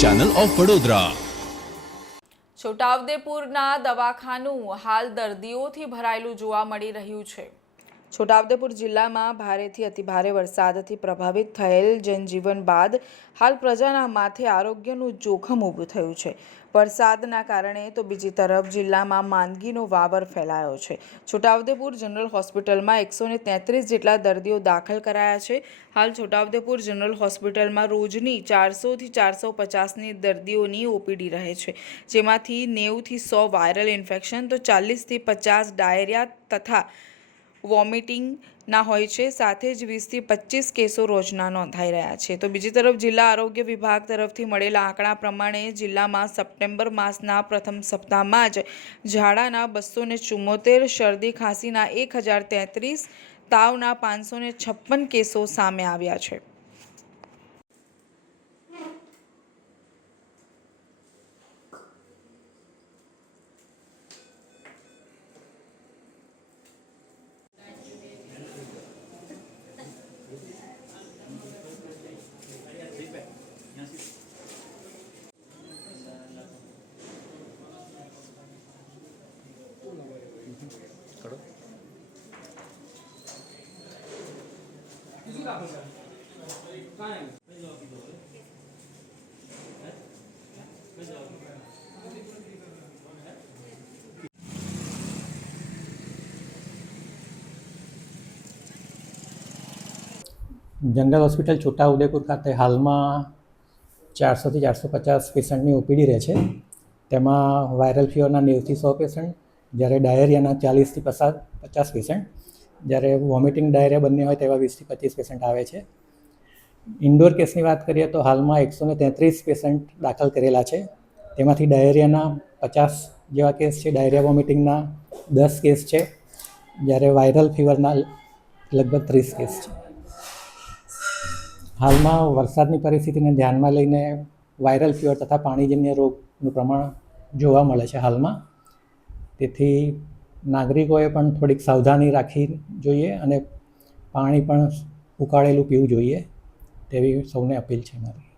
Channel of Vadodara. છોટાઉદેપુરના દવાખાનું હાલ દર્દીઓથી ભરાયેલું જોવા મળી રહ્યું છે। છોટાઉદેપુર જિલ્લામાં ભારેથી અતિભારે વરસાદથી પ્રભાવિત થયેલ જનજીવન બાદ હાલ પ્રજાના માથે આરોગ્યનું જોખમ ઊભું થયું છે। વરસાદના કારણે તો બીજી તરફ જિલ્લામાં માંદગીનો વાવર ફેલાયો છે। છોટાઉદેપુર જનરલ હોસ્પિટલમાં 133 જેટલા દર્દીઓ દાખલ કરાયા છે। હાલ છોટાઉદેપુર જનરલ હોસ્પિટલમાં રોજની 400થી 450ની દર્દીઓની ઓપીડી રહે છે, જેમાંથી 90થી 100 વાયરલ ઇન્ફેક્શન તો 40થી 50 ડાયરિયા તથા વોમિટિંગના હોય છે। સાથે જ 20થી 25 કેસો રોજના નોંધાઈ રહ્યા છે। તો બીજી તરફ જિલ્લા આરોગ્ય વિભાગ તરફથી મળેલા આંકડા પ્રમાણે જિલ્લામાં સપ્ટેમ્બર માસના પ્રથમ સપ્તાહમાં જ ઝાડાના 274, શરદી ખાંસીના 1033, તાવના 556 કેસો સામે આવ્યા છે। જનરલ હોસ્પિટલ છોટાઉદેપુર ખાતે હાલમાં 400થી 450 પેશન્ટની ઓપીડી રહે છે। તેમાં વાયરલ ફીવરના 90થી 100 પેશન્ટ, જ્યારે ડાયરિયાના 40થી 50 પેશન્ટ, જ્યારે વોમિટિંગ ડાયરિયા બંને હોય તેવા 20થી 25 પેશન્ટ આવે છે। ઇન્ડોર કેસની વાત કરીએ તો હાલમાં 133 પેશન્ટ દાખલ કરેલા છે। તેમાંથી ડાયરિયાના 50 જેવા કેસ છે, ડાયરિયા વોમિટિંગના 10 કેસ છે, જ્યારે વાયરલ ફીવરના લગભગ 30 કેસ છે। હાલમાં વરસાદની પરિસ્થિતિને ધ્યાનમાં લઈને વાયરલ ફીવર તથા પાણીજન્ય રોગનું પ્રમાણ જોવા મળે છે હાલમાં, તેથી નાગરિકોએ પણ થોડીક સાવધાની રાખવી જોઈએ અને પાણી પણ ઉકાળેલું પીવું જોઈએ તેવી સૌને અપીલ છે મારી।